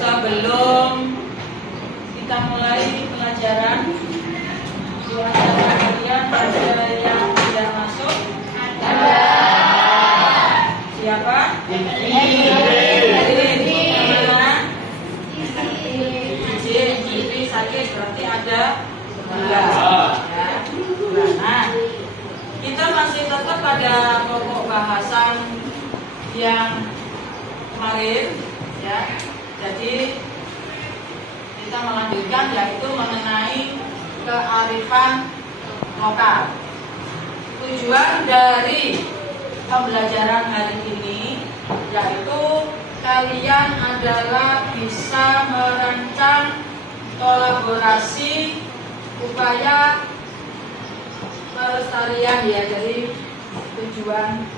Sebelum kita mulai pelajaran, di antara kalian ada yang tidak masuk? Ada. Siapa? Sakit berarti ada dua. Nah, kita masih tetap pada pokok bahasan yang kemarin, ya. Jadi kita melanjutkan yaitu mengenai kearifan lokal. Tujuan dari pembelajaran hari ini yaitu kalian adalah bisa merancang kolaborasi upaya pelestarian, ya. Jadi tujuan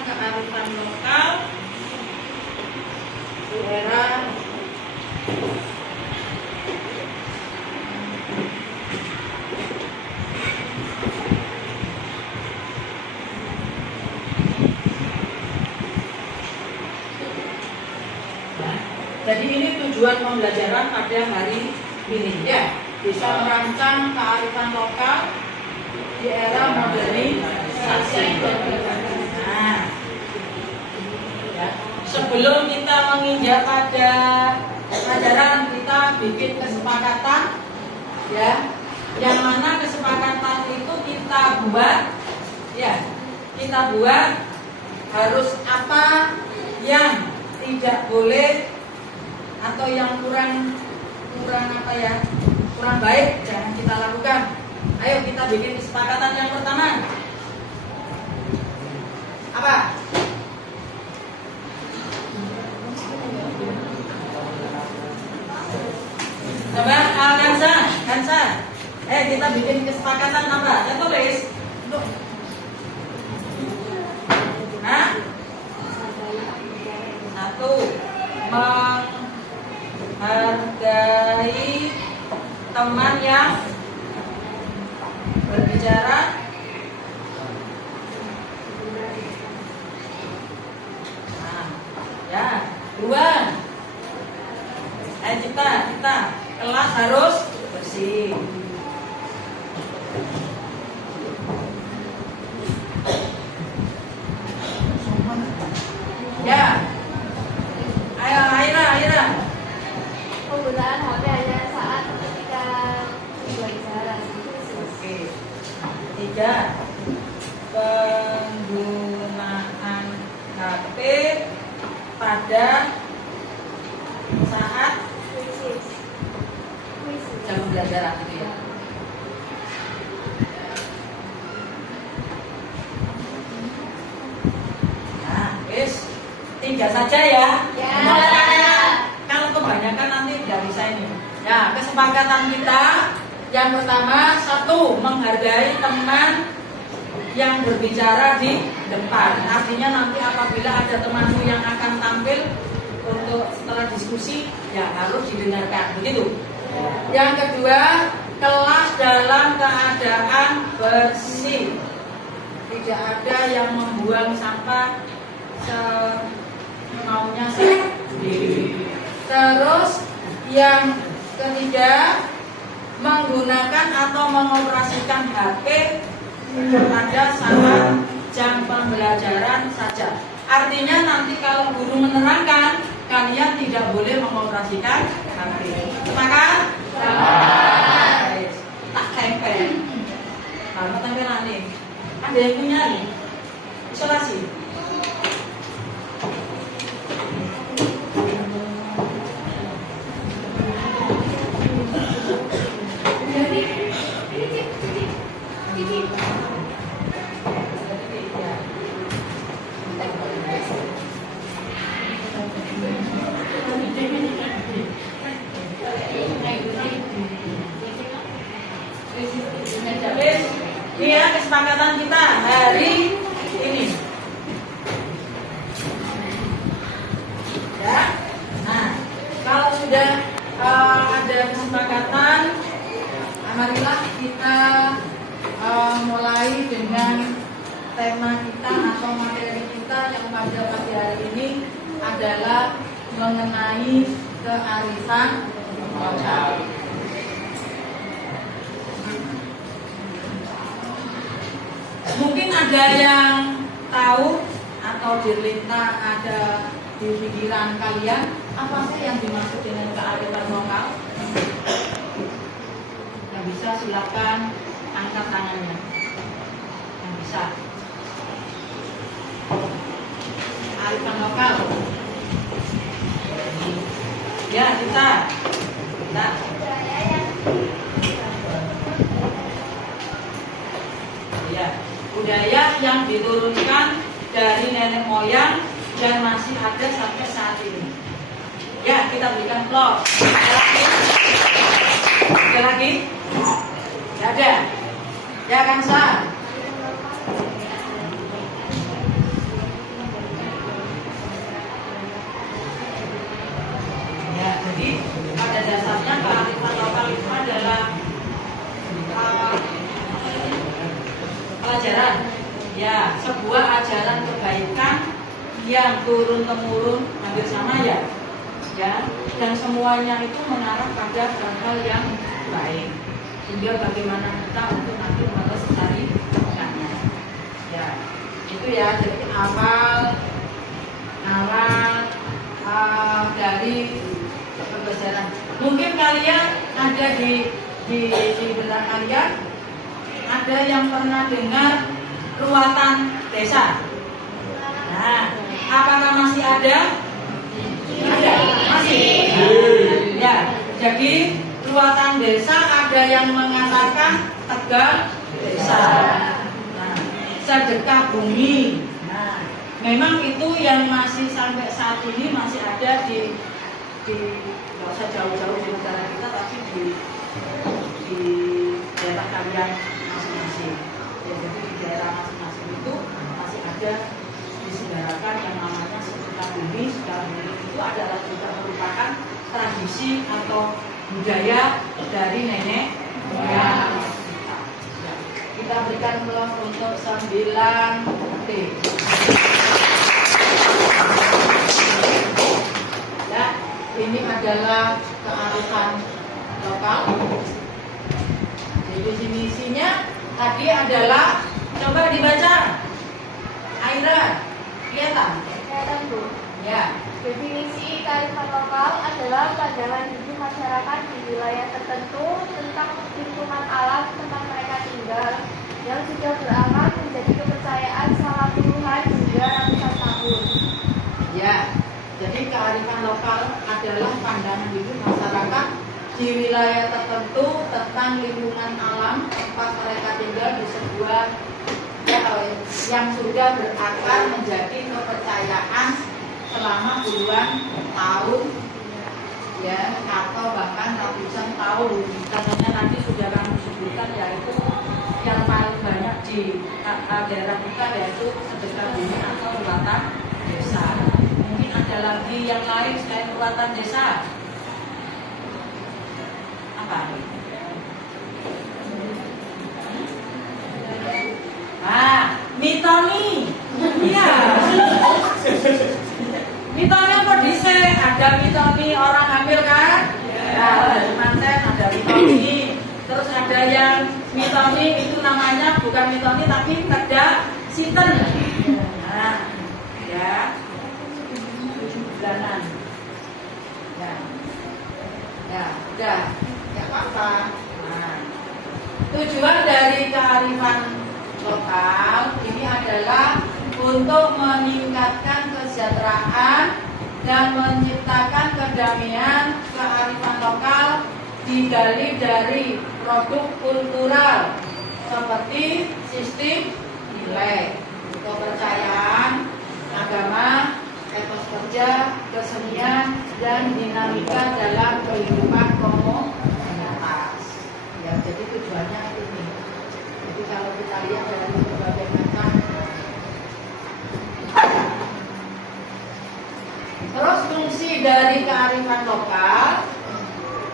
kearifan lokal di era jadi ini tujuan pembelajaran pada hari ini, ya. Bisa merancang kearifan lokal di era modernisasi. Sebelum kita menginjak pada pelajaran, kita bikin kesepakatan, ya. Yang mana kesepakatan itu kita buat, ya. Kita buat harus apa yang tidak boleh atau yang kurang apa ya, kurang baik jangan kita lakukan. Ayo kita bikin kesepakatan yang pertama. Apa? Coba Kansa. Kita bikin kesepakatan apa? Ya tulis. Nah, 1. Menghargai teman yang berbicara. Nah, ya. 2. Kita kelas harus bersih. Ya. Ayo Aira. Penggunaan HP hanya saat ketika berbicara. Oke. 3. Penggunaan HP pada saat jam pembelajaran itu, ya. Nah, 3 saja, ya. Ya. Kalau kebanyakan nanti nggak bisa ini. Ya, kesepakatan kita yang pertama, 1. Menghargai teman yang berbicara di depan. Artinya nanti apabila ada temanmu yang akan tampil untuk setelah diskusi, ya harus didengarkan, begitu. Yang kedua, kelas dalam keadaan bersih. Tidak ada yang membuang sampah semaunya sendiri. Terus yang ketiga, menggunakan atau mengoperasikan HP pada saat jam pembelajaran saja. Artinya nanti kalau guru menerangkan, kalian tidak boleh mengoperasikan HP. Sepakat? Tak tempel. Kalau tempelan nih, ada yang punya nih. Isolasi. Jadi ini ya kesepakatan kita hari ini. Ya. Nah, kalau sudah ada kesepakatan, marilah kita mulai dengan tema kita atau materi kita yang pada pagi hari ini adalah mengenai kearifan lokal. Mungkin ada yang tahu atau terlintas ada di pikiran kalian apa sih yang dimaksud dengan kearifan lokal? Yang bisa silakan angkat tangannya. Yang bisa. Kearifan lokal. Ya, kita. Ya, budaya yang diturunkan dari nenek moyang dan masih ada sampai saat ini. Ya, kita berikan applause. Ada lagi? Tidak ada. Ya, Kansa. Ya, jadi pada dasarnya kearifan lokal itu adalah pelajaran, ya, sebuah ajaran kebaikan yang turun temurun hampir sama ya, dan semuanya itu mengarah pada hal yang baik. Sehingga bagaimana kita untuk nanti melestarikannya, ya, itu ya. Jadi awal dari pembelajaran. Mungkin kalian ada di benak kalian ada yang pernah dengar ruatan desa. Nah, apakah masih ada? Ada, masih. Ya, jadi ruatan desa ada yang mengatakan tegal desa. Nah, sedekah bumi. Nah, memang itu yang masih sampai saat ini masih ada di nggak usah jauh-jauh di negara kita, tapi di daerah kalian masing-masing. Ya, jadi di daerah masing-masing itu masih ada diselenggarakan yang namanya sedekah bumi. Sedekah bumi itu adalah juga merupakan tradisi atau budaya dari nenek moyang. Kita berikan peluang untuk 9T. Ya, ini adalah kearifan lokal. Jadi definisinya tadi adalah, coba dibaca. Aira, kelihatan? Kelihatan, Bu. Ya. Definisi kearifan lokal adalah pandangan hidup masyarakat di wilayah tertentu tentang lingkungan alam tempat mereka tinggal yang sudah berakar menjadi kepercayaan selama puluhan hingga ratusan tahun. Ya, jadi kearifan lokal adalah pandangan hidup masyarakat di wilayah tertentu tentang lingkungan alam tempat mereka tinggal di sebuah yang sudah berakar menjadi kepercayaan selama puluhan tahun, ya, atau bahkan ratusan tahun. Contohnya nanti sudah kami sebutkan, yaitu yang paling banyak di daerah kita yaitu sedekah bumi atau ruatan desa. Mungkin ada lagi yang lain selain ruatan desa. Apa? Mitoni. Iya. Mitoni apa dhisik? Ada mitoni orang hamil kan? Nah, dari manten ada mitoni. Terus ada yang mitoni itu namanya bukan mitoni tapi kerja sinten. Nah, ya. 7 bulanan. Ya, udah. Ya apa-apa. Nah, tujuan dari kearifan lokal ini adalah untuk meningkatkan kesejahteraan dan menciptakan kedamaian. Kearifan lokal digali dari produk kultural seperti sistem nilai, kepercayaan, agama, etos kerja, kesenian, dan dinamika dalam kehidupan komunitas. Ya, jadi tujuannya ini. Jadi kalau kita lihat dari berbagai macam. Terus fungsi dari kearifan lokal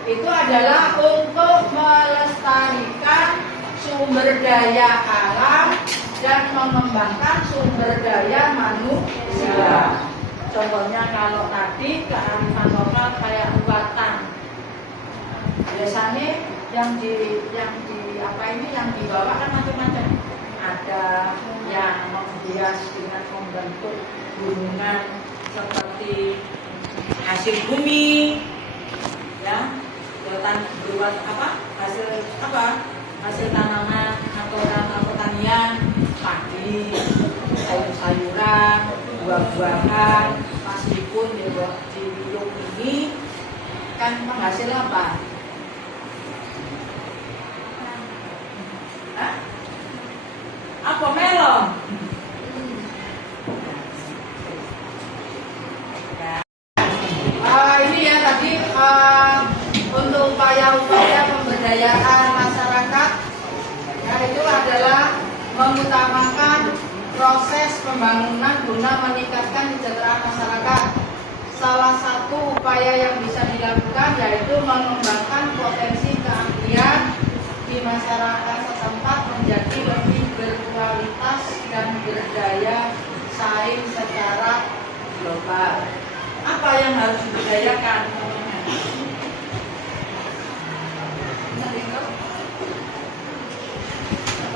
itu adalah untuk melestarikan sumber daya alam dan mengembangkan sumber daya manusia. Contohnya kalau tadi kearifan lokal kayak ruatan, biasanya yang dibawa kan macam-macam. Ada yang menghias dengan membentuk gunungan seperti hasil bumi, ya, hasil tanaman atau pertanian, padi, sayur-sayuran, buah-buahan, meskipun di Riau ini kan penghasil apa? Hah? Apa melon? Ini ya tadi untuk upaya-upaya pemberdayaan masyarakat, ya, itu adalah mengutamakan proses pembangunan guna meningkatkan kesejahteraan masyarakat. Salah satu upaya yang bisa dilakukan yaitu mengembangkan potensi keahlian di masyarakat setempat menjadi lebih berkualitas dan berdaya saing secara global. Apa yang harus diberdayakan?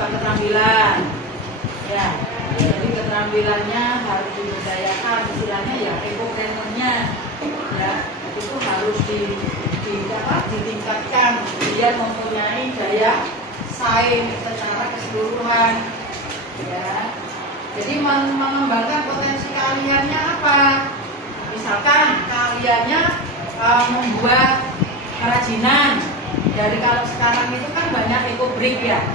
Keterampilan, ya. Jadi keterampilannya harus diberdayakan, istilahnya ya ekoprenernya, ya. Itu harus ditingkatkan biar mempunyai daya saing secara keseluruhan, ya. Jadi mengembangkan potensi keahliannya apa? Misalkan keahliannya membuat kerajinan. Dari kalau sekarang itu kan banyak ekobrik ya.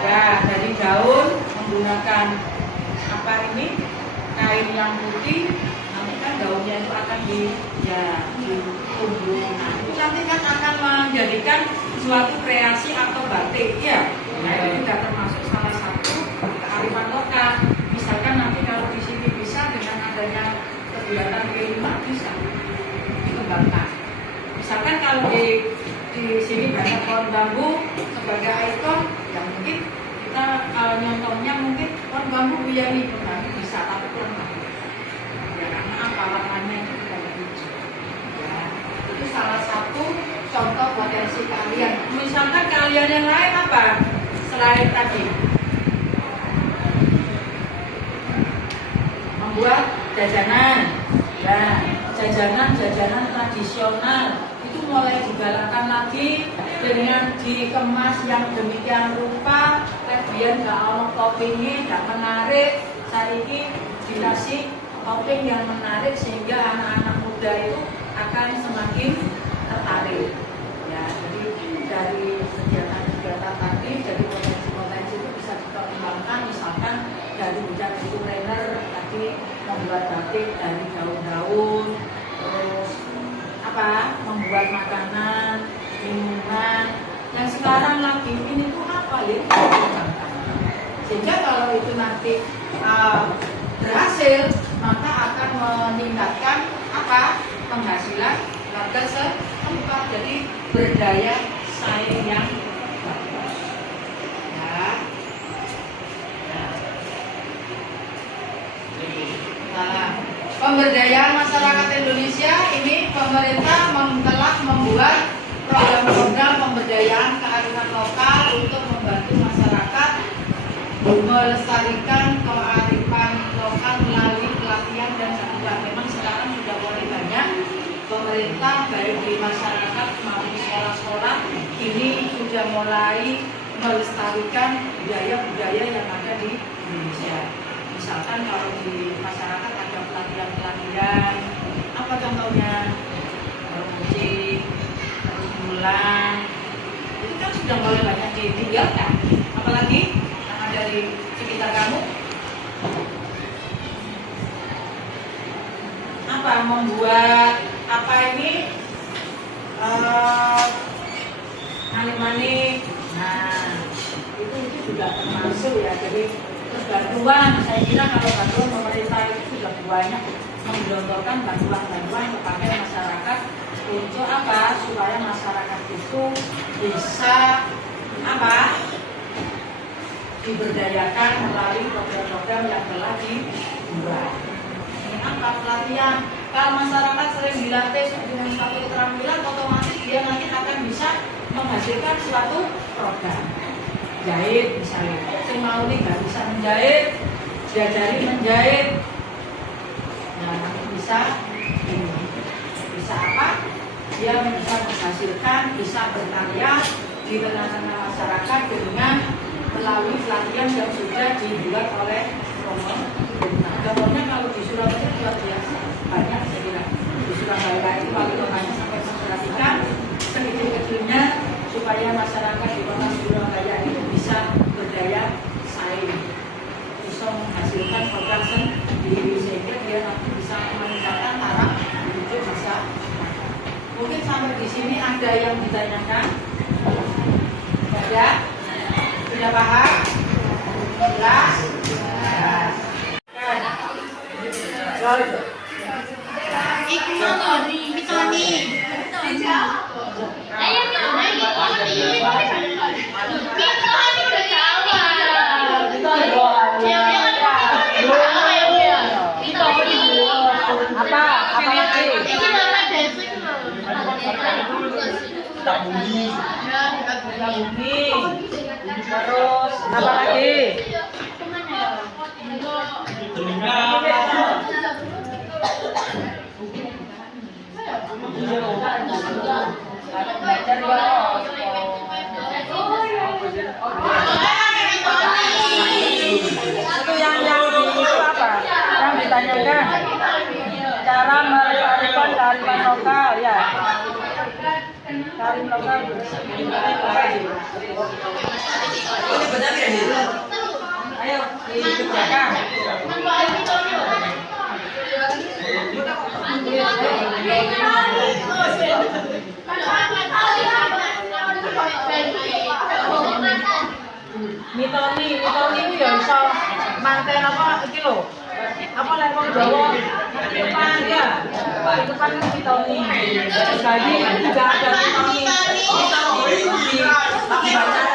Ya, dari daun menggunakan kain yang putih, nanti kan daunnya itu akan ditumbuk. Nah, itu nanti kan akan menjadikan suatu kreasi atau batik ya. Nah, itu juga termasuk salah satu kearifan lokal. Misalkan nanti kalau di sini bisa dengan adanya kegiatan P5 bisa dikembangkan. Misalkan kalau di sini banyak pohon bambu sebagai ikon, yang mungkin kita nyontohnya mungkin pohon bambu buyani bisa, tapi kurang bagus. Ya, karena apa warnanya itu tidak hijau. Ya, itu salah satu contoh potensi keahlian. Misalkan keahlian yang lain apa? Selain tadi membuat jajanan, ya, jajanan tradisional itu mulai digalakkan lagi dengan dikemas yang demikian rupa, biar gak ono toppingnya, gak menarik. Saiki dikasih topping yang menarik sehingga anak-anak muda itu akan semakin tertarik. Ya, jadi dari kegiatan tadi, jadi potensi-potensi itu bisa dikembangkan, misalkan dari bidang entrepreneur tadi membuat batik dari daun-daun, terus membuat makanan, minuman, yang sekarang lagi ini tuh apa ya? Sehingga kalau itu nanti berhasil, maka akan meningkatkan penghasilan warga setempat, jadi berdaya saing yang bagus. Ya. Nah, pemberdayaan masyarakat Indonesia ini pemerintah telah membuat program-program pemberdayaan kearifan lokal untuk membantu masyarakat melestarikan kearifan lokal melalui pelatihan dan seminar. Memang sekarang sudah mulai banyak pemerintah baik di masyarakat maupun sekolah-sekolah ini sudah mulai melestarikan budaya-budaya yang ada di Indonesia. Misalkan kalau di masyarakat ada pelatihan-pelatihan, apa contohnya? Musik, terus bulan, itu kan sudah mulai banyak ditinggalkan. Apalagi yang ada di sekitar kamu, membuat manik-manik. Nah, juga termasuk ya. Jadi bantuan, saya kira kalau bantuan pemerintah itu sudah banyak menggelontorkan bantuan-bantuan kepada masyarakat untuk apa? Supaya masyarakat itu bisa apa? Diberdayakan melalui program-program yang telah dibuat. Ini apa? Pelatihan. Kalau masyarakat sering dilatih dengan satu keterampilan, otomatis dia nanti akan bisa menghasilkan suatu program. Jahit misalnya, saya mau nih nggak bisa menjahit, diajari menjahit. Nah, nanti bisa apa? Dia bisa menghasilkan, bisa berkarya di tengah-tengah masyarakat dengan melalui pelatihan yang sudah dibuat oleh pemerintah. Contohnya kalau di Surabaya luar biasa banyak, saya kira di Surabaya itu wali kotanya sampai memperhatikan sekecil-kecilnya supaya masyarakat di kota Surabaya itu bisa berdaya saing, bisa menghasilkan program sendiri sehingga dia nanti bisa meningkatkan taraf hidup masyarakat. Mungkin sampai di sini ada yang ditanyakan? Ya? Sudah paham? Jelas? Apa lagi? Terus apa lagi? Itu yang itu apa? Yang ditanyakan cara melestarikan kearifan lokal ya. Kearifan lokal. Ayo dikerjakan. Mitoni itu ya iso manten apa iki lho. Apa lek wong Jawa depan ya. Depan mitoni. Jadi juga ada mitoni. Mitoni itu di banyak